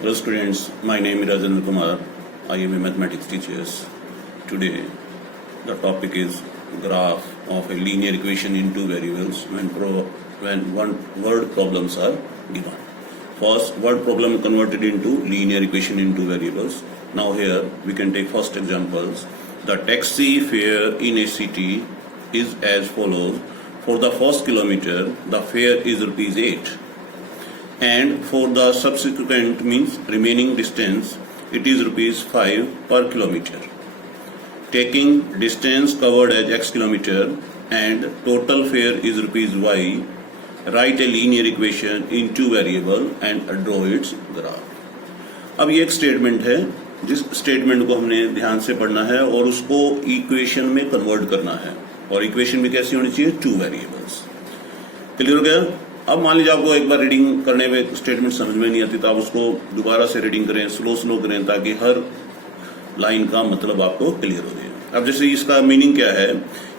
Hello students, my name is Rajendra Kumar. I am a mathematics teacher. Today the topic is graph of a linear equation in two variables when one word problems are given. First word problem converted into linear equation in two variables. Now here we can take first examples. The taxi fare in a city is as follows. For the first kilometer the fare is ₹8. And for the subsequent means remaining distance it is ₹5 per kilometer. Taking distance covered as x kilometer and total fare is ₹y, write a linear equation in two variable and draw its graph. अब ये एक statement है जिस statement को हमने ध्यान से पढ़ना है और उसको इक्वेशन में कन्वर्ट करना है और इक्वेशन भी कैसी होनी चाहिए, टू वेरिएबल्स. क्लियर हो गया. अब मान लीजिए आपको एक बार रीडिंग करने में स्टेटमेंट समझ में नहीं आती तो आप उसको दोबारा से रीडिंग करें, स्लो करें ताकि हर लाइन का मतलब आपको क्लियर हो जाए. अब जैसे इसका मीनिंग क्या है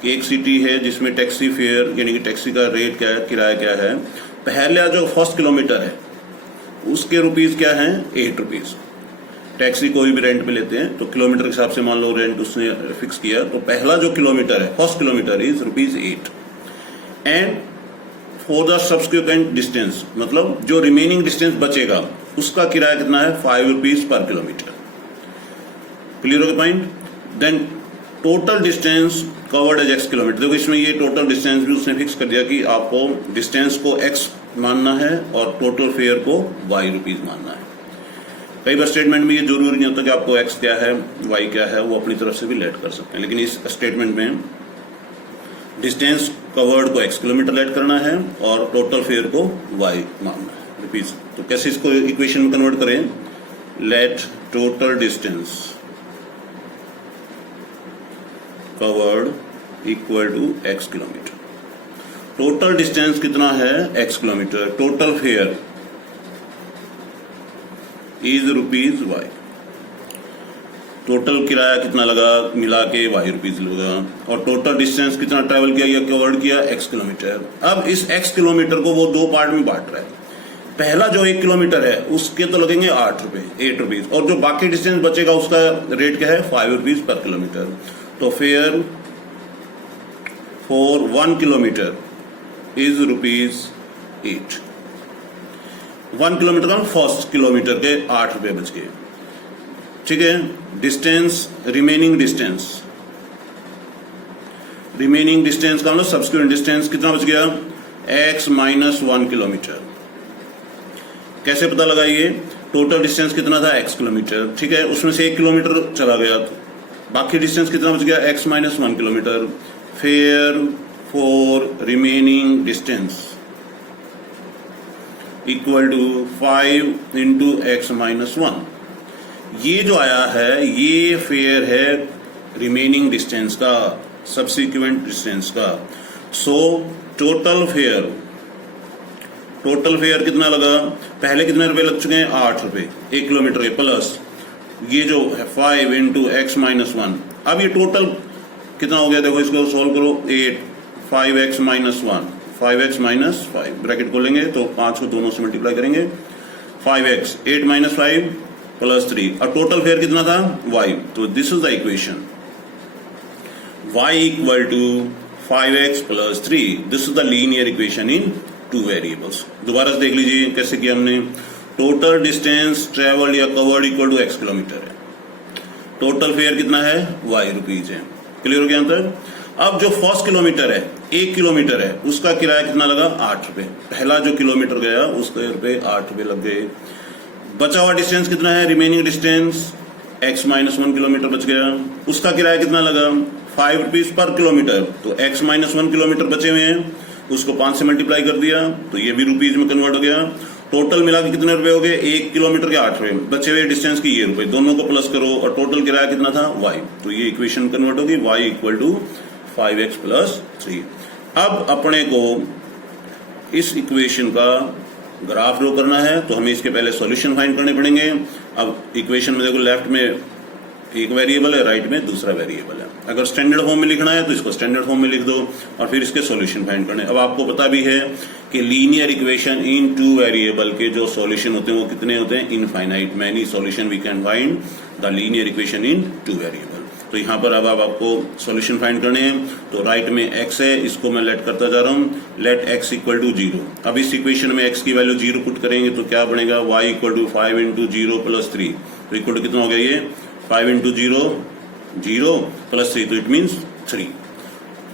कि एक सिटी है जिसमें टैक्सी फेयर यानी कि टैक्सी का रेट क्या है, किराया क्या है. पहला जो फर्स्ट किलोमीटर है उसके रुपीज क्या है, ₹8. टैक्सी कोई भी रेंट पे लेते हैं तो किलोमीटर के हिसाब से मान लो रेंट उसने फिक्स किया. तो पहला जो किलोमीटर है first kilometre is ₹8 and for the subsequent distance मतलब जो रिमेनिंग डिस्टेंस बचेगा उसका किराया कितना है, ₹5 पर किलोमीटर. क्लियर हो गया point. Then total distance covered as x kilometre. देखो इसमें ये टोटल डिस्टेंस भी उसने फिक्स कर दिया कि आपको डिस्टेंस को x मानना है और टोटल फेयर को ₹y मानना है. कई बार स्टेटमेंट में ये जरूरी नहीं होता कि आपको x क्या है y क्या है, वो अपनी तरफ से भी लेट कर सकते हैं. लेकिन इस स्टेटमेंट में डिस्टेंस कवर्ड को x किलोमीटर लेट करना है और टोटल फेयर को y मानना है, रुपीज. तो कैसे इसको इक्वेशन में कन्वर्ट करें. Let total distance covered equal to x kilometre. Total distance कितना है, x kilometre. Total fare is ₹y. Total किराया कितना लगा मिला के ₹y लगा और टोटल डिस्टेंस कितना ट्रेवल किया या कवर्ड किया, x किलोमीटर. अब इस x किलोमीटर को वो दो पार्ट में बांट रहा है. पहला जो 1 किलोमीटर है उसके तो लगेंगे ₹8 और जो बाकी डिस्टेंस बचेगा उसका रेट क्या है, ₹5 पर किलोमीटर. तो fair for 1 kilometre is ₹8. 1 kilometre का फर्स्ट किलोमीटर के ₹8 बच गए. ठीक है. डिस्टेंस रिमेनिंग डिस्टेंस का मतलब सब्सिक्वेंट डिस्टेंस कितना बच गया, x - 1 किलोमीटर. कैसे पता लगाइए, टोटल डिस्टेंस कितना था, x किलोमीटर. ठीक है. उसमें से 1 किलोमीटर चला गया तो बाकी डिस्टेंस कितना बच गया, x - 1 kilometre. Fare for remaining distance equal to 5 into x - 1. ये जो आया है ये फेयर है रिमेनिंग डिस्टेंस का, सब्सिक्वेंट डिस्टेंस का. सो टोटल फेयर कितना लगा, पहले कितने रुपए लग चुके हैं, ₹8 1 किलोमीटर के, प्लस ये जो है 5 इंटू x - 1. अब ये टोटल कितना हो गया, देखो इसको सोल्व करो. 8 5x - 1 5x - 5 ब्रैकेट खोलेंगे तो 5 को दोनों से मल्टीप्लाई करेंगे. 5x 8 - 5 प्लस 3 और टोटल फेयर कितना था, y. तो this is the equation y equal to 5x + 3. This is the linear equation in two variables. दोबारा से देख लीजिए कैसे किया हमने. टोटल डिस्टेंस ट्रेवल्ड या covered equal to x kilometre है. टोटल फेयर कितना है, ₹y है. क्लियर हो गया अंतर. अब जो फर्स्ट किलोमीटर है 1 किलोमीटर है उसका किराया कितना लगा, ₹8. पहला जो किलोमीटर गया उसके ₹8 लग गए. बचा हुआ डिस्टेंस कितना है, रिमेनिंग डिस्टेंस x - 1 किलोमीटर बच गया. उसका किराया कितना लगा, ₹5 पर किलोमीटर. तो x - 1 किलोमीटर बचे हुए हैं, उसको 5 से मल्टीप्लाई कर दिया तो ये भी रुपीज में कन्वर्ट हो गया. टोटल मिला के कितने रुपए हो गए, 1 किलोमीटर के ₹8. बचे हुए डिस्टेंस की ये रुपए, दोनों को प्लस करो और टोटल किराया कितना था, y. तो ये इक्वेशन कन्वर्ट होगी, y इक्वल टू 5x + 3. अब अपने को इस इक्वेशन का ग्राफ ड्रॉ करना है तो हमें इसके पहले सॉल्यूशन फाइंड करने पड़ेंगे. अब इक्वेशन में देखो लेफ्ट में एक वेरिएबल है, राइट में दूसरा वेरिएबल है। अगर स्टैंडर्ड फॉर्म में लिखना है तो इसको स्टैंडर्ड फॉर्म में लिख दो और फिर इसके सॉल्यूशन फाइंड करने। अब आपको पता भी है कि linear equation in two variable के जो सॉल्यूशन होते हैं वो कितने होते हैं, infinite many solution we can find the linear equation in two variable. तो यहाँ पर अब आपको सॉल्यूशन फाइंड करने हैं। तो राइट में x है, इसको मैं लेट करता जा रहा हूँ, लेट x इक्वल टू 0। अब इस इक्वेशन में x की वैल्यू 0 पुट करेंगे तो क्या बनेगा, y equal to 5 into 0 plus 3। तो इक्वल टू कितना हो गया ये 5 इंटू 0 0 प्लस 3, तो इट मीन्स 3।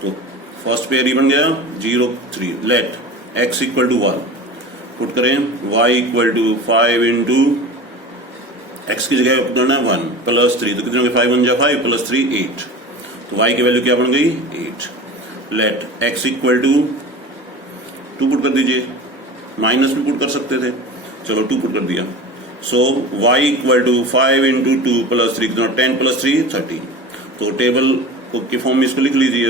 तो फर्स्ट पेयर ही बन गया 0 3। Let x equal to 1 put करें, y equal to 5 into x की जगह पुट करना है 1 प्लस 3, तो कितने हो गए 5 1 जा 5 प्लस 3 8। तो y की वैल्यू क्या बन गई 8। Let x equal to 2 put कर दीजिए, माइनस भी पुट कर सकते थे, चलो 2 पुट कर दिया। So y equal to 5 into 2 plus 3 कितना 10 प्लस 3 30। तो टेबल के फॉर्म में इसको लिख लीजिए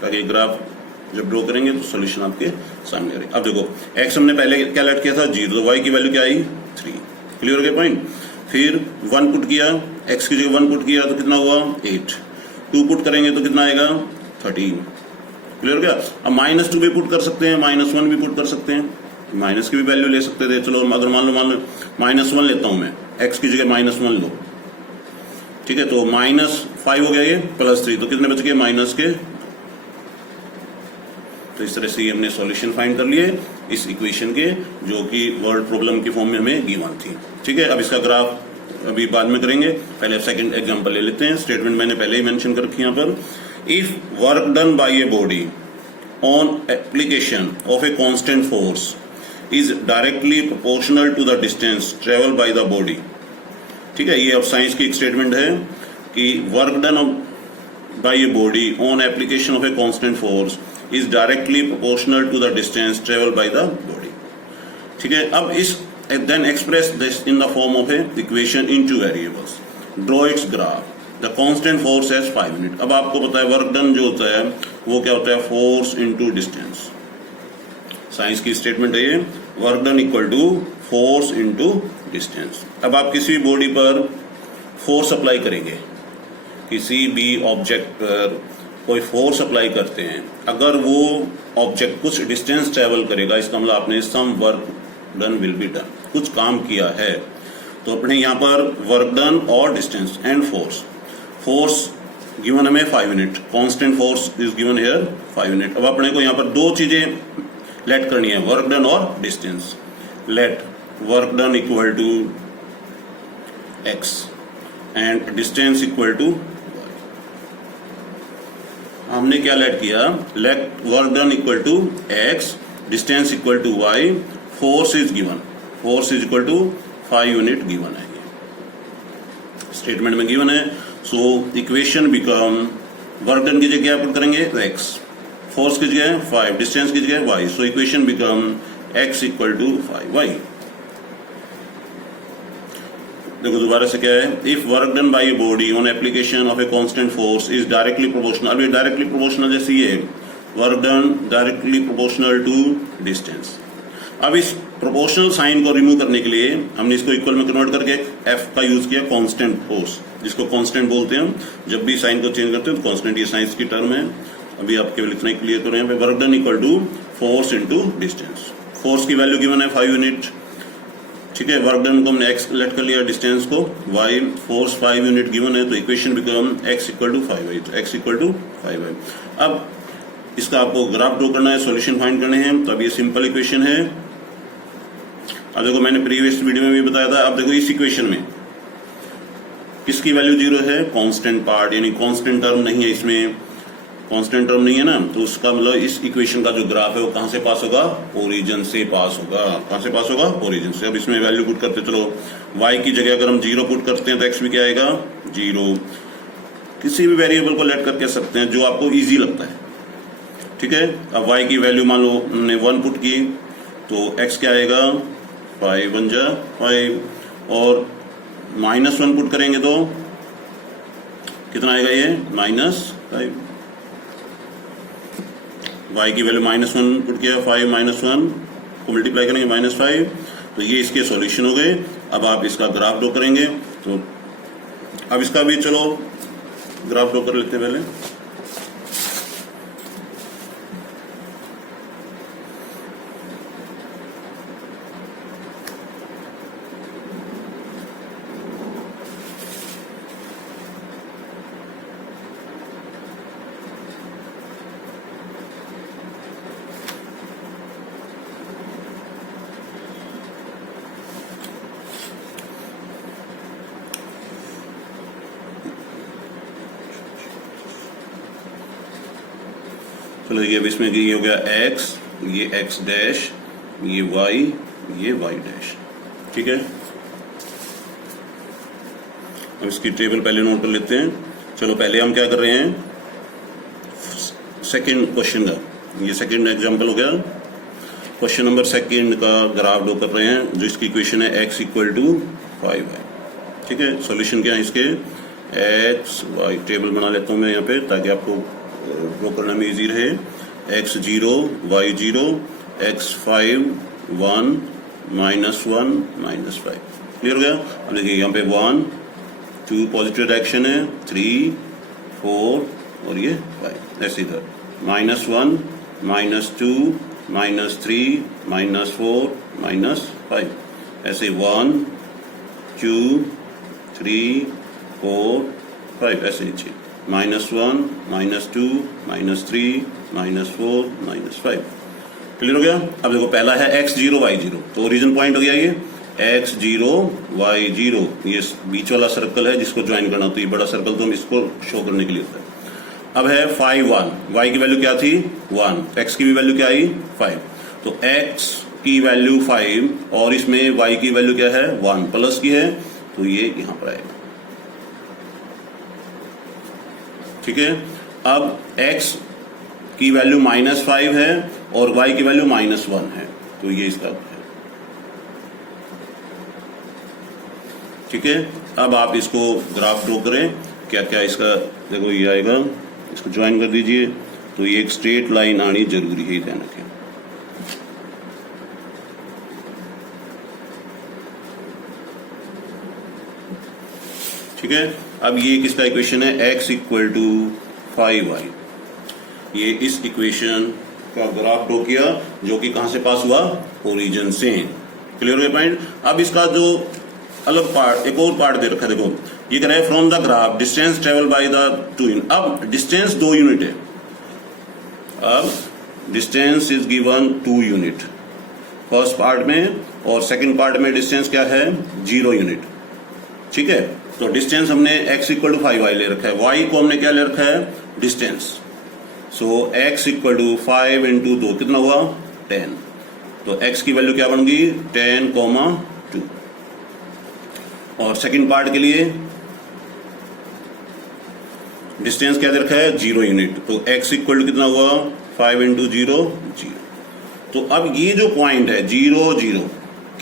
ताकि ग्राफ जब ड्रॉ करेंगे तो सॉल्यूशन आपके सामने आ रही। अब देखो x हमने पहले क्या लेट किया था 0, तो y की वैल्यू क्या आई 3। क्लियर हो गया पॉइंट। फिर 1 पुट किया, x की जगह 1 पुट किया तो कितना हुआ 8। 2 पुट करेंगे तो कितना आएगा 13। क्लियर हो गया। अब -2 भी पुट कर सकते हैं, -1 भी पुट कर सकते हैं, माइनस की भी वैल्यू ले सकते थे। चलो अगर मान लो -1 लेता हूं मैं, x की जगह -1 लो, ठीक है। तो -5 हो गया ये प्लस 3, तो कितने बच गए माइनस के। तो इस तरह से ये हमने सॉल्यूशन फाइंड कर लिए इस इक्वेशन के, जो कि वर्ड प्रॉब्लम की फॉर्म में हमें गिवन थी, ठीक है। अब इसका ग्राफ अभी बाद में करेंगे, पहले सेकंड एग्जांपल ले लेते हैं। स्टेटमेंट मैंने पहले ही मेंशन कर रखी है यहाँ पर। If work done by a body on application of a constant force is directly proportional to the distance traveled by the body, ठीक है। ये अब साइंस की एक स्टेटमेंट है कि work done by a body on application of a constant force is directly proportional to the distance travelled by the body, ठीक है। अब इस then express this in the form of a equation in two variables, draw its graph, the constant force as 5 unit. अब आपको पता है work done जो होता है वो क्या होता है, फोर्स इनटू डिस्टेंस। साइंस की स्टेटमेंट है ये, work done equal to force into distance. अब आप किसी भी बॉडी पर फोर्स अप्लाई करेंगे, किसी भी ऑब्जेक्ट पर कोई फोर्स अप्लाई करते हैं, अगर वो ऑब्जेक्ट कुछ डिस्टेंस ट्रेवल करेगा, इसका मतलब आपने some work done will be done, कुछ काम किया है। तो अपने यहाँ पर वर्क डन और distance and force, force given हमें 5 unit, constant force is given here 5 unit. अब अपने को यहाँ पर दो चीजें लेट करनी है, वर्क डन और distance. Let work done equal to x and distance equal to y। हमने क्या लेट किया, let work done equal to x, distance equal to y, force is given, force is equal to 5 unit given है, ये statement में given है। So equation become, work done की जगह क्या पुट करेंगे x, फोर्स की जगह 5, डिस्टेंस की जगह y, so equation become x equal to 5y। देखो दोबारा से क्या है, if work done by a body on application of a constant force is directly proportional. अभी डायरेक्टली प्रोपोर्शनल जैसे ये work done directly proportional to distance. अब इस प्रोपोर्शनल साइन को रिमूव करने के लिए हमने इसको इक्वल में कन्वर्ट करके f का यूज किया, कांस्टेंट फोर्स जिसको कांस्टेंट बोलते हैं। जब भी साइन को चेंज करते हैं तो कांस्टेंट, ये साइंस की टर्म है। अभी आप केवल इतना ही क्लियर करो, यहाँ पे work done equal to force into distance. Force की वैल्यू गिवन है 5 यूनिट, ठीक है। वर्क डन को हमने x लेट कर लिया, डिस्टेंस को y, फोर्स 5 यूनिट गिवन है, तो equation become x equal to 5y, तो x इक्वल टू 5y। अब इसका आपको ग्राफ ड्रॉ करना है, सॉल्यूशन फाइंड करने हैं। तो अब ये सिंपल इक्वेशन है। अब देखो मैंने प्रीवियस वीडियो में भी बताया था। अब देखो इस इक्वेशन में किसकी वैल्यू 0 है, कांस्टेंट पार्ट, यानी कांस्टेंट टर्म नहीं है इसमें, कांस्टेंट टर्म नहीं है ना, तो उसका मतलब इस इक्वेशन का जो ग्राफ है वो कहां से पास होगा, ओरिजिन से पास होगा। कहां से पास होगा, ओरिजिन से। अब इसमें वैल्यू पुट करते चलो, y की जगह अगर हम 0 पुट करते हैं तो x भी क्या आएगा 0। किसी भी वेरिएबल को लेट करके सकते हैं जो आपको इजी लगता है, ठीक है। अब y की वैल्यू मान लो हमने 1 पुट की तो x क्या आएगा 5 1 जा 5, और -1 पुट करेंगे तो कितना आएगा ये -5। y की वैल्यू -1 पुट किया, 5 -1 को मल्टीप्लाई करेंगे -5, तो ये इसके सॉल्यूशन हो गए। अब आप इसका ग्राफ ड्रॉ करेंगे तो अब इसका भी चलो ग्राफ ड्रॉ कर लेते हैं पहले। चलो देखिए, अब इसमें ये हो गया x, ये x डैश, ये y, ये y डैश। ठीक है, अब इसकी टेबल पहले नोट कर लेते हैं। चलो पहले हम क्या कर रहे हैं, सेकंड क्वेश्चन का, ये सेकंड एग्जांपल हो गया। क्वेश्चन नंबर सेकंड का ग्राफ ड्रॉ कर रहे हैं, जो इसकी इक्वेशन है x इक्वल टू 5y। ठीक है, सॉल्यूशन क्या है इसके, x y, टेबल बना लेता हूँ मैं यहाँ पे ताकि आपको ड्रॉ करने में इजी रहे। x0 y0 x5 1 -1 -5। क्लियर हो गया। अब देखिए यहाँ पे 1 2 पॉजिटिव डायरेक्शन है, 3 4 और ये 5, ऐसे इधर -1 -2 -3 -4 -5, ऐसे 1 2 3 4 5, ऐसे नीचे -1 -2 -3 -4 -5। क्लियर हो गया। अब देखो पहला है x0 y0, तो ओरिजिन पॉइंट हो गया ये x0 y0, ये बीच वाला सर्कल है जिसको ज्वाइन करना, तो ये बड़ा सर्कल तो हम इसको शो करने के लिए होता है। अब है 5 1, y की वैल्यू क्या थी 1, x की भी वैल्यू क्या आई 5, तो x की वैल्यू 5 और इसमें y की वैल्यू क्या है 1 प्लस की है, तो ये यहां पर आएगा। ठीक है, अब x की वैल्यू -5 है और y की वैल्यू -1 है, तो ये इसका है। ठीक है, अब आप इसको ग्राफ ड्रॉ करें, क्या क्या इसका, देखो ये आएगा, इसको ज्वाइन कर दीजिए, तो ये एक स्ट्रेट लाइन आनी जरूरी है, ध्यान रखें। ठीक है, अब ये किसका इक्वेशन है, x इक्वल टू 5y। ये इस इक्वेशन का ग्राफ ड्रॉ किया, जो कि कहां से पास हुआ, ओरिजिन से। क्लियर हो गया पॉइंट। अब इसका जो अलग पार्ट, एक और पार्ट दे रखा है, देखो ये कह रहा है from the graph distance travel by the 2 unit. अब डिस्टेंस 2 यूनिट है, अब distance is given 2 unit first part में, और सेकंड पार्ट में डिस्टेंस क्या है 0 यूनिट। ठीक है, तो डिस्टेंस हमने x इक्वल टू 5y ले रखा है, y को हमने क्या ले रखा है distance, so x equal to 5 into 2 कितना हुआ 10, तो x की वैल्यू क्या बन गई 10,2। और सेकंड पार्ट के लिए डिस्टेंस क्या दे रखा है 0 यूनिट, तो x इक्वल टू कितना हुआ 5 इंटू 0 0। तो अब ये जो पॉइंट है 0 0,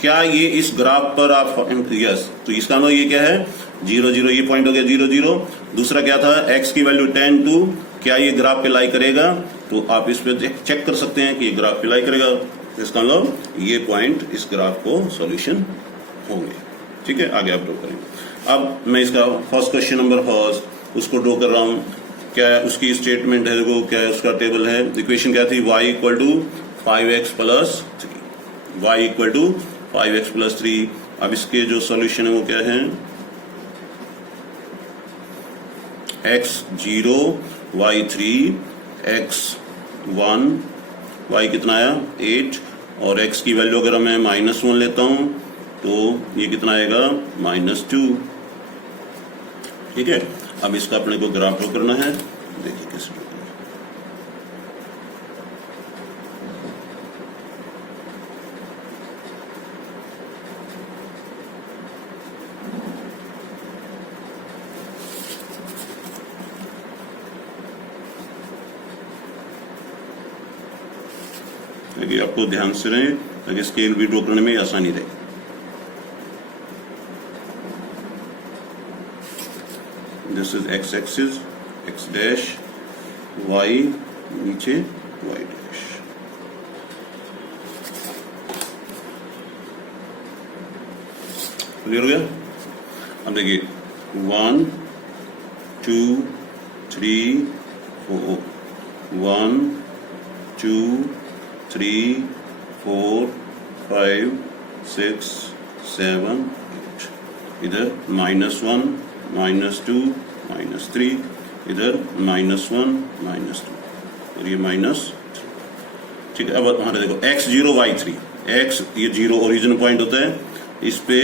क्या ये इस ग्राफ पर आप, यस, तो इसका मतलब ये क्या है 0 0, ये पॉइंट हो गया 0 0। दूसरा क्या था x की वैल्यू 10,2, क्या ये ग्राफ पे लाई करेगा, तो आप इस पे चेक कर सकते हैं कि ये ग्राफ पे लाई करेगा, इसका मतलब ये पॉइंट इस ग्राफ को सॉल्यूशन होंगे। ठीक है, आगे आप ड्रॉ करेंगे। अब मैं इसका फर्स्ट क्वेश्चन नंबर फर्स्ट उसको ड्रॉ कर रहा हूं, क्या है उसकी स्टेटमेंट है, देखो क्या है उसका टेबल है, इक्वेशन क्या थी y equal to 5x plus 3, y equal to 5x plus 3। अब इसके जो सॉल्यूशन है वो क्या है, x0 y3 x1, y कितना आया 8, और x की वैल्यू अगर मैं -1 लेता हूं तो ये कितना आएगा -2। ठीक है, अब इसका अपने को ग्राफ ड्रॉ करना है, देखिए किस ड्रॉ करना है। देखिए आपको ध्यान से रहे ताकि स्केल भी ड्रॉ करने में आसानी रहे। This is x axis, x dash, y नीचे y डैश। क्लियर हो गया। अब देखिए 1 2 3 4 1 2 3 4 5 6 7 8 इधर -1 -2 -3 इधर -1 -2 और ये -3। ठीक है, अब हमारे देखो x0 y3, x ये 0 ओरिजिन पॉइंट होता है, इस पे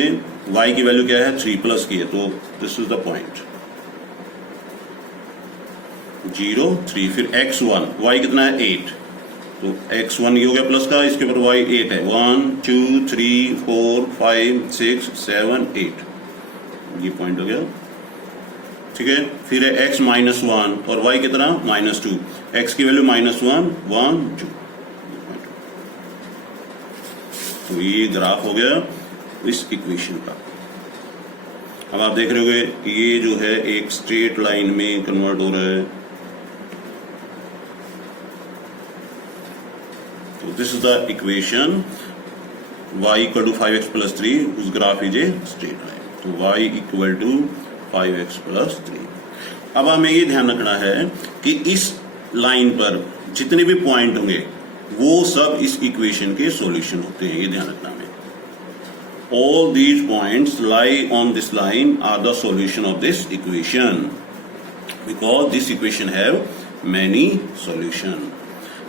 y की वैल्यू क्या है 3 प्लस की है, तो दिस इज द पॉइंट 0 3। फिर x1 y कितना है 8, तो x1 ये हो गया प्लस का, इसके ऊपर y 8 है 1 2 3 4 5 6 7 8, ये पॉइंट हो गया। ठीक है, फिर है x -1 और y कितना -2, x की वैल्यू -1 1 2, तो ये ग्राफ हो गया इस इक्वेशन का। अब आप देख रहे होंगे ये जो है एक स्ट्रेट लाइन में कन्वर्ट हो रहा है, तो this is the equation y equal to 5x plus 3 उस graph is a straight line, तो y equal to 5x plus 3। अब हमें ये ध्यान रखना है कि इस लाइन पर जितने भी पॉइंट होंगे वो सब इस इक्वेशन के सॉल्यूशन होते हैं, ये ध्यान रखना है। All these points lie on this line are the solution of this equation because this equation have many solution।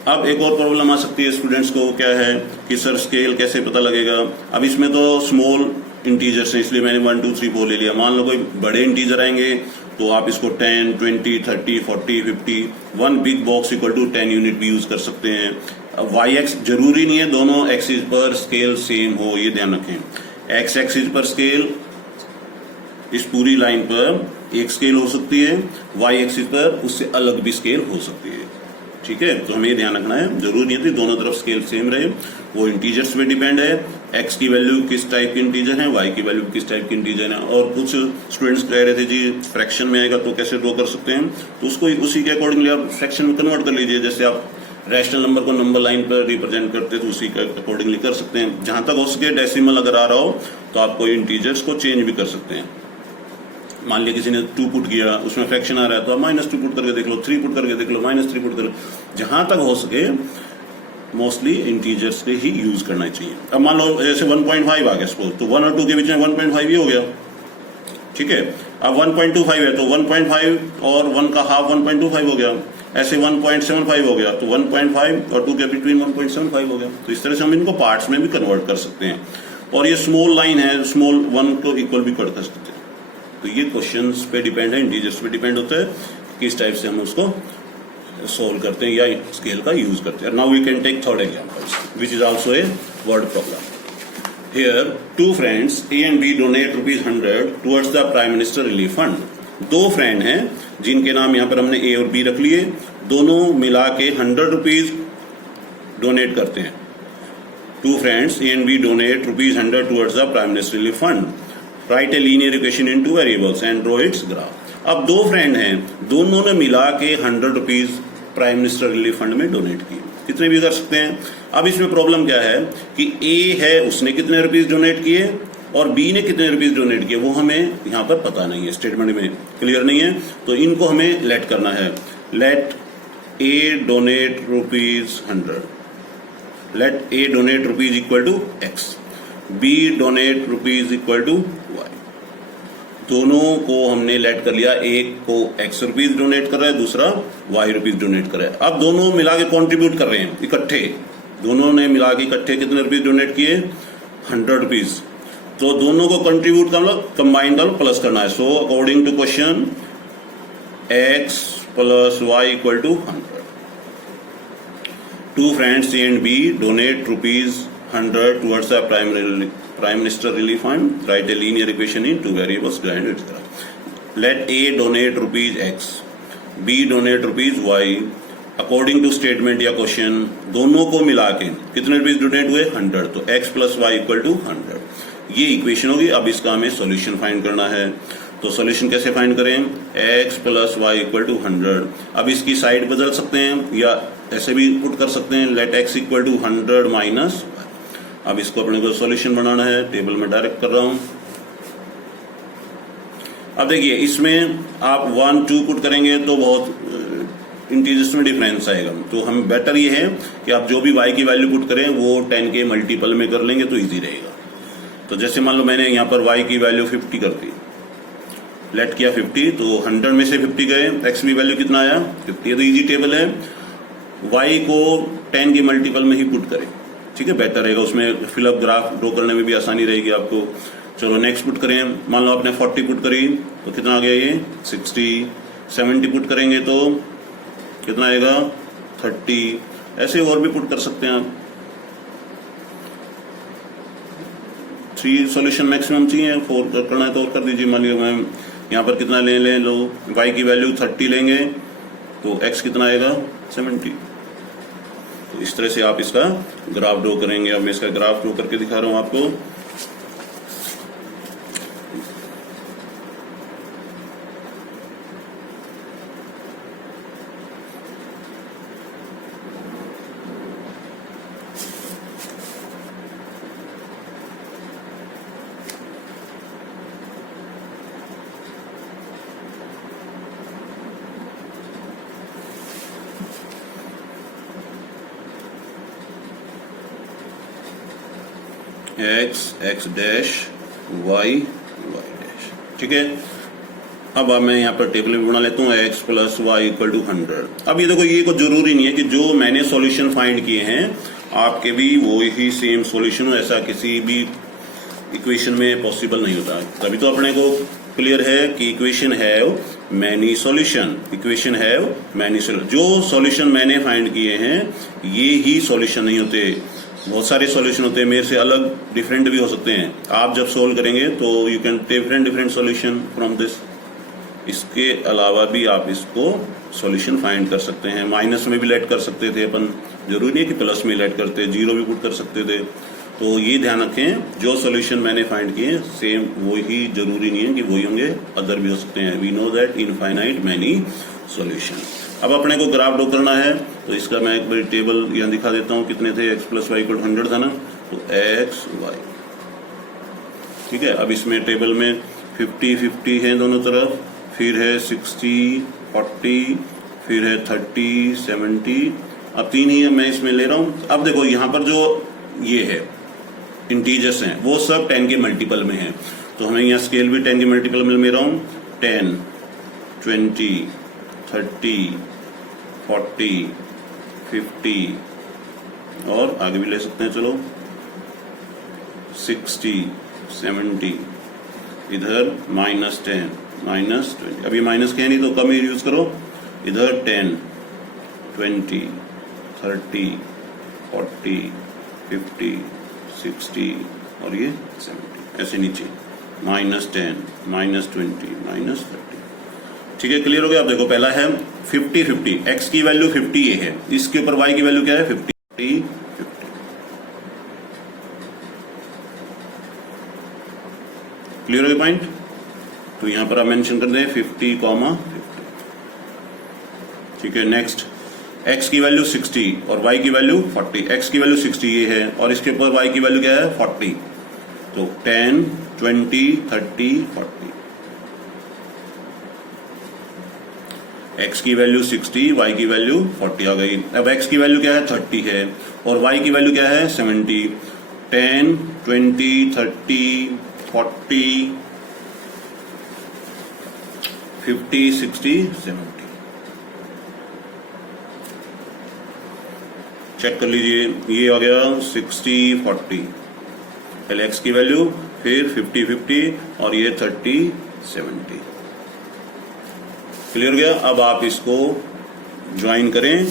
अब एक और प्रॉब्लम आ सकती है स्टूडेंट्स को, क्या है कि सर स्केल कैसे पता लगेगा। अब इसमें तो स्मॉल इंटीजर्स हैं, इसलिए मैंने 1 2 3 4 ले लिया। मान लो कोई बड़े इंटीजर आएंगे तो आप इसको 10 20 30 40 50 one big box equal to 10 unit भी यूज कर सकते हैं। वाई एक्स जरूरी नहीं है दोनों एक्सिस पर स्केल सेम हो, ये ध्यान रखें। एक्स एक्सिस पर स्केल इस पूरी लाइन पर एक स्केल हो सकती है, वाई एक्सिस पर उससे अलग भी स्केल हो सकती है। ठीक है, तो हमें ये ध्यान रखना है, जरूरी नहीं है दोनों तरफ स्केल सेम रहे, वो इंटीजर्स पे डिपेंड है। एक्स की वैल्यू किस टाइप की इंटीजर है, वाई की वैल्यू किस टाइप की इंटीजर है। और कुछ स्टूडेंट्स कह रहे थे जी फ्रैक्शन में आएगा तो कैसे ड्रॉ कर सकते हैं, तो उसको उसी के अकॉर्डिंगली आप फ्रैक्शन में कन्वर्ट कर लीजिए। जैसे आप रैशनल नंबर को नंबर लाइन पर रिप्रेजेंट करते हैं तो उसी के अकॉर्डिंगली कर सकते हैं। जहां तक हो सके डेसिमल अगर आ रहा हो तो आप कोई इंटीजर्स को चेंज भी कर सकते हैं। मान लिया किसी ने 2 पुट किया, उसमें फ्रैक्शन आ रहा है तो आप -2 पुट करके देख लो, 3 पुट करके देख लो, -3 पुट कर लो। जहां तक हो सके मोस्टली इंटीजर्स के ही यूज करना चाहिए। अब मान लो जैसे 1.5 आ गया सपोज, तो 1 और 2 के बीच में 1.5 ही हो गया। ठीक है, अब 1.25 है तो 1.5 और 1 का हाफ 1.25 हो गया। ऐसे 1.75 हो गया तो 1.5 और 2 के बिटवीन 1.75 हो गया। तो इस तरह से हम इनको पार्ट्स में भी कन्वर्ट कर सकते हैं। और ये स्मॉल लाइन है, स्मॉल 1 को इक्वल भी कर सकते हैं। तो ये क्वेश्चंस पे डिपेंड है, इंटीजर्स पे डिपेंड होता है किस टाइप से हम उसको सोल्व करते हैं या स्केल का यूज करते हैं। Now we can take third examples which is also a word problem. Here 2 friends A and B donate ₹100 towards the prime minister relief fund. 2 friend हैं जिनके नाम यहाँ पर हमने A और B रख लिए, दोनों मिला के ₹100 डोनेट करते हैं। 2 friends A and B donate ₹100 towards the prime minister relief fund. Right a linear equation in 2 variables and draw its graph. अब 2 फ्रेंड हैं, दोनों ने मिला के ₹100 प्राइम मिनिस्टर रिलीफ फंड में डोनेट किए। कितने भी कर सकते हैं। अब इसमें प्रॉब्लम क्या है कि A है उसने कितने रुपीस डोनेट किए और B ने कितने रुपीस डोनेट किए, वो हमें यहाँ पर पता नहीं है, स्टेटमेंट में क्लियर नहीं है। तो इनको हमें लेट करना है। Let A donate ₹100, let A donate rupees equal to X, B donate rupees equal to Y। दोनों को हमने लेट कर लिया, एक को X रुपीज डोनेट कर रहा है, दूसरा Y रुपीज डोनेट कर रहा है। अब दोनों मिला के कॉन्ट्रीब्यूट कर रहे हैं इकट्ठे, दोनों ने मिला के इकट्ठे कितने रुपीज डोनेट किए ₹100। तो दोनों को कंट्रीब्यूट कर लो, कंबाइन कर लो, प्लस करना है। So according to question X plus Y equal to 100। 2 friends A and B donate ₹100 towards the Prime Minister Relief Fund. Write a linear equation in 2 variables, grind it. Let A donate ₹X, B donate ₹Y. According to statement या question दोनों को मिला के कितने rupees donate हुए 100, तो X plus Y equal to 100। ये equation होगी। अब इसका हमें सॉल्यूशन फाइंड करना है। तो सॉल्यूशन कैसे फाइंड करें, X plus Y equal to 100। अब इसकी साइड बदल सकते हैं या ऐसे भी पुट कर सकते हैं, let X equal to 100 minus. अब इसको अपने को सॉल्यूशन बनाना है, टेबल में डायरेक्ट कर रहा हूं। अब देखिए इसमें आप 1 2 पुट करेंगे तो बहुत इंटीजर्स में डिफरेंस आएगा, तो हम बेटर ये है कि आप जो भी y की वैल्यू पुट करें वो 10 के मल्टीपल में कर लेंगे तो इजी रहेगा। तो जैसे मान लो मैंने यहाँ पर y की वैल्यू 50 कर दी, लेट किया 50, तो 100 में से 50 गए, x की वैल्यू कितना आया 50, ये तो इजी टेबल है। y को 10 के मल्टीपल में ही पुट करें, ठीक है, बेटर रहेगा, उसमें फिलअप ग्राफ ड्रॉ करने में भी आसानी रहेगी आपको। चलो नेक्स्ट पुट करें, मान लो आपने 40 पुट करी तो कितना आ गया ये 60, 70 पुट करेंगे तो कितना आएगा 30, ऐसे और भी पुट कर सकते हैं आप। 3 सॉल्यूशन मैक्सिमम चाहिए, 4 करना है तो और कर दीजिए। मान लीजिए मैं यहाँ पर कितना ले लो, y की वैल्यू 30 लेंगे तो x कितना आएगा 70। तो इस तरह से आप इसका ग्राफ ड्रॉ करेंगे। अब मैं इसका ग्राफ ड्रॉ करके दिखा रहा हूं आपको। x डैश y डैश, ठीक है। अब मैं यहाँ पर टेबल भी बना लेता हूँ, x plus Y equal to 100। अब ये देखो, ये कोई जरूरी नहीं है कि जो मैंने सॉल्यूशन फाइंड किए हैं आपके भी वो ही सेम सॉल्यूशन हो, ऐसा किसी भी इक्वेशन में पॉसिबल नहीं होता। तभी तो अपने को क्लियर है कि equation have many solution, equation have many solution. जो सॉल्यूशन मैंने फाइंड किए हैं ये ही सॉल्यूशन नहीं होते, बहुत सारे सॉल्यूशन होते हैं, मेरे से अलग डिफरेंट भी हो सकते हैं। आप जब सोल्व करेंगे तो you can different solution from this. इसके अलावा भी आप इसको सॉल्यूशन फाइंड कर सकते हैं। माइनस में भी लेट कर सकते थे अपन, जरूरी नहीं कि प्लस में लेट करते, जीरो भी पुट कर सकते थे। तो ये ध्यान रखें, जो सॉल्यूशन मैंने फाइंड किए सेम वो ही, जरूरी नहीं है कि वही होंगे, अदर भी हो सकते हैं। We know that infinite many solution. अब अपने को ग्राफ ड्रॉ करना है तो इसका मैं एक बार टेबल यहाँ दिखा देता हूँ। कितने थे, x प्लस वाई इक्वल 100 था ना, तो x y, ठीक है। अब इसमें टेबल में 50-50 है दोनों तरफ, फिर है 60-40, फिर है 30-70, अब 3 ही है मैं इसमें ले रहा हूँ। अब देखो यहाँ पर जो ये है इंटीजर्स हैं वो सब 10 के मल्टीपल में है, तो हमें यहाँ स्केल भी 10 के मल्टीपल में ले रहा हूँ। 10, 20, 30, 40, 50 और आगे भी ले सकते हैं, चलो 60, 70, इधर -10, -20, अभी माइनस के नहीं तो कम ही यूज करो। इधर 10, 20, 30, 40, 50, 60 और ये 70, ऐसे नीचे -10, -20, -30, ठीक है। क्लियर हो गया। आप देखो पहला है 50-50, x की वैल्यू 50 ये है, इसके ऊपर y की वैल्यू क्या है 50-50। क्लियर हो गया पॉइंट। तो यहां पर आप मेंशन कर दें 50, ठीक है। नेक्स्ट x की वैल्यू 60 और y की वैल्यू 40, x की वैल्यू 60 ये है और इसके ऊपर y की वैल्यू क्या है 40, तो 10, 20, 30, 40। x की वैल्यू 60, y की वैल्यू 40 आ गई। अब x की वैल्यू क्या है 30 है और y की वैल्यू क्या है 70। 10, 20, 30, 40, 50, 60, 70। चेक कर लीजिए, ये आ गया 60, 40, पहले x की वैल्यू, फिर 50, 50 और ये 30, 70। क्लियर हो गया। अब आप इसको ज्वाइन करें।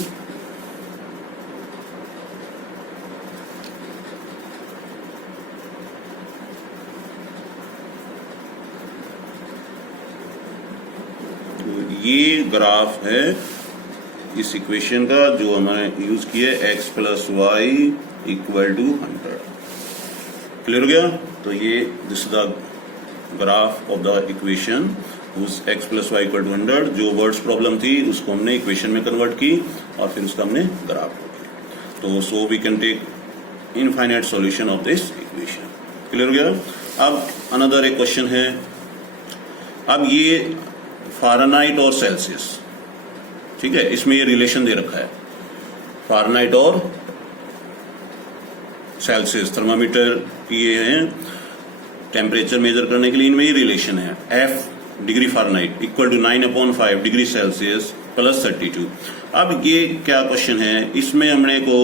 तो ये ग्राफ है इस इक्वेशन का जो हमने यूज किया है, x plus Y equal to 100। Clear हो गया। तो ये this the graph of the equation उस x plus Y equal to 100। जो वर्ड्स प्रॉब्लम थी उसको हमने इक्वेशन में कन्वर्ट की और फिर उसका हमने ग्राफ किया। तो so we can take infinite solution of this equation. Clear हो गया। अब अनदर एक क्वेश्चन है। अब ये फ़ारेनहाइट और सेल्सियस, ठीक है, इसमें ये रिलेशन दे रखा है फ़ारेनहाइट और सेल्सियस। थर्मामीटर की ये है टेम्परेचर मेजर करने के लिए, इनमें ये रिलेशन है F degree Fahrenheit equal to 9/5 degree Celsius plus 32। अब ये क्या क्वेश्चन है, इसमें हमने को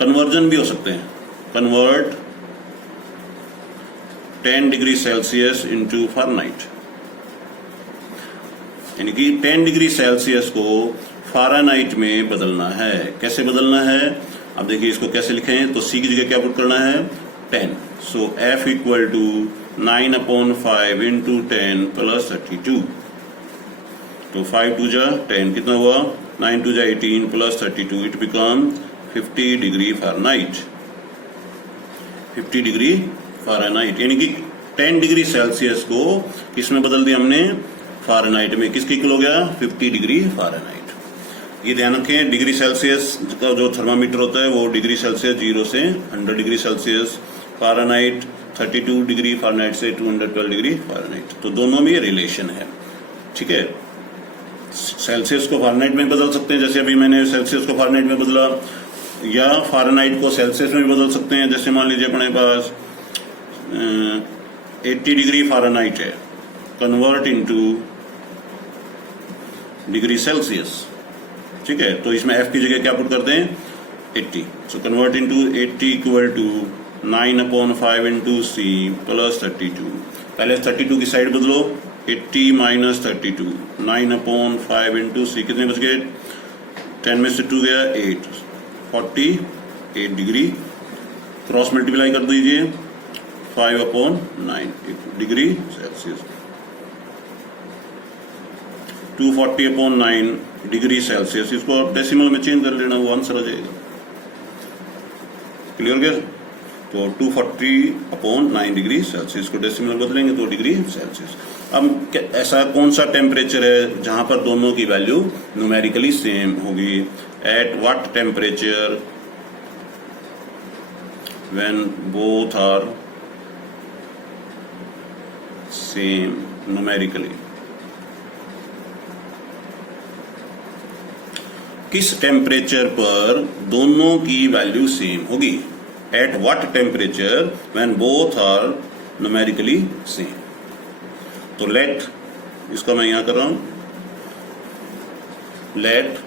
कन्वर्जन भी हो सकते हैं, convert 10 degree Celsius into Fahrenheit, यानी कि 10 डिग्री सेल्सियस को फ़ारेनहाइट में बदलना है। कैसे बदलना है, अब देखिए इसको कैसे लिखें, तो C की जगह क्या पुट करना है 10, so F equal to 9/5 into 10 plus 32, तो 5 2 जा 10 कितना हुआ, 9 2 जा 18 plus 32, it become 50 degree Fahrenheit, 50 degree Fahrenheit, यानी कि 10 डिग्री सेल्सियस को किसमें बदल दिया हमने, फ़ारेनहाइट में। किसके इक्वल हो गया, 50 डिग्री फ़ारेनहाइट। ये ध्यान रखें, डिग्री सेल्सियस का जो थर्मामीटर होता है वो डिग्री सेल्सियस 0 से 100 degree Celsius, Fahrenheit 32 degree Fahrenheit से 212 डिग्री फ़ारेनहाइट, तो दोनों में रिलेशन है, ठीक है। सेल्सियस को फ़ारेनहाइट में बदल सकते हैं, जैसे अभी मैंने सेल्सियस को फ़ारेनहाइट में बदला, या फ़ारेनहाइट को सेल्सियस में भी बदल सकते हैं। जैसे मान लीजिए अपने पास 80 डिग्री फ़ारेनहाइट है, कन्वर्ट इनटू डिग्री सेल्सियस, ठीक है, तो इसमें F की जगह क्या पुट करते हैं 80, so convert into 80 equal to 9/5 into C plus 32। पहले 32 की साइड बदलो, 80 माइनस 32, 9/5 इंटू C, कितने बच गए, 10 में से 2 गया 8, 48 डिग्री, क्रॉस मल्टीप्लाई कर दीजिए 5/9 डिग्री सेल्सियस, 240/9 डिग्री सेल्सियस। इसको आप डेसिमल में चेंज कर लेना, वो आंसर आ जाएगा। क्लियर गया, तो 240/9 डिग्री सेल्सियस को डेसिमल बदलेंगे तो डिग्री सेल्सियस। अब ऐसा कौन सा टेम्परेचर है जहां पर दोनों की वैल्यू न्यूमेरिकली सेम होगी, at what temperature when both are same numerically, किस टेम्परेचर पर दोनों की वैल्यू सेम होगी, at what temperature when both are numerically same. तो लेट, इसका मैं यहां कर रहा हूं, let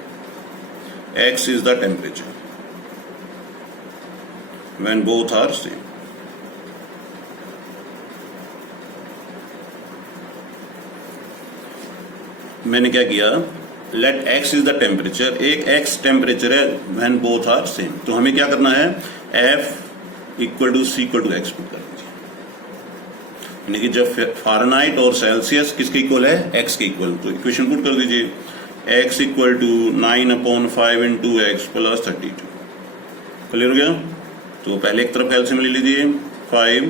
x is the temperature when both are same. मैंने क्या किया, let x is the temperature, एक x टेम्परेचर है व्हेन बोथ आर सेम, तो हमें क्या करना है, F equal to C equal to x put कर दीजिए, यानी कि जब फ़ारेनहाइट और सेल्सियस किसके इक्वल है, x के इक्वल, तो इक्वेशन पुट कर दीजिए, x equal to 9/5 into x plus 32। Clear हो गया, तो पहले एक तरफ एलसीएम ले लीजिए, 5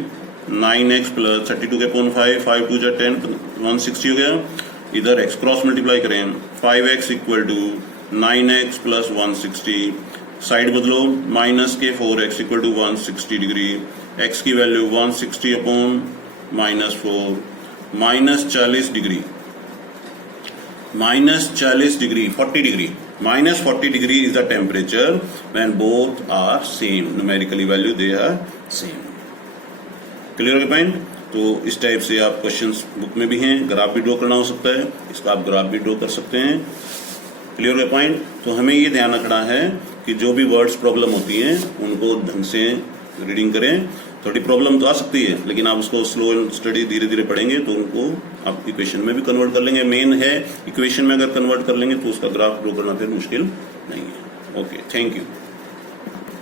9x प्लस 32/5, 5 2 जा 10, 160 हो गया। इधर x क्रॉस मल्टीप्लाई करें, 5x equal to 9x plus 160, side बदलो, माइनस के 4x equal to 160 degree, x की value 160/-4, minus 40 degree, minus 40 degree, 40 degree, minus 40 degree is the temperature when both are same, numerically value they are same. Clear हो गया point. तो इस type से आप questions book में भी हैं, ग्राफ भी ड्रॉ करना हो सकता है, इसका आप ग्राफ भी ड्रॉ कर सकते हैं। क्लियर है पॉइंट। तो हमें ये ध्यान रखना है कि जो भी वर्ड्स प्रॉब्लम होती हैं उनको ढंग से रीडिंग करें। थोड़ी प्रॉब्लम तो आ सकती है, लेकिन आप उसको स्लो एंड स्टडी धीरे धीरे पढ़ेंगे तो उनको आप इक्वेशन में भी कन्वर्ट कर लेंगे। मेन है इक्वेशन में अगर कन्वर्ट कर लेंगे तो उसका ग्राफ ड्रॉ करना फिर मुश्किल नहीं है। Okay, thank you.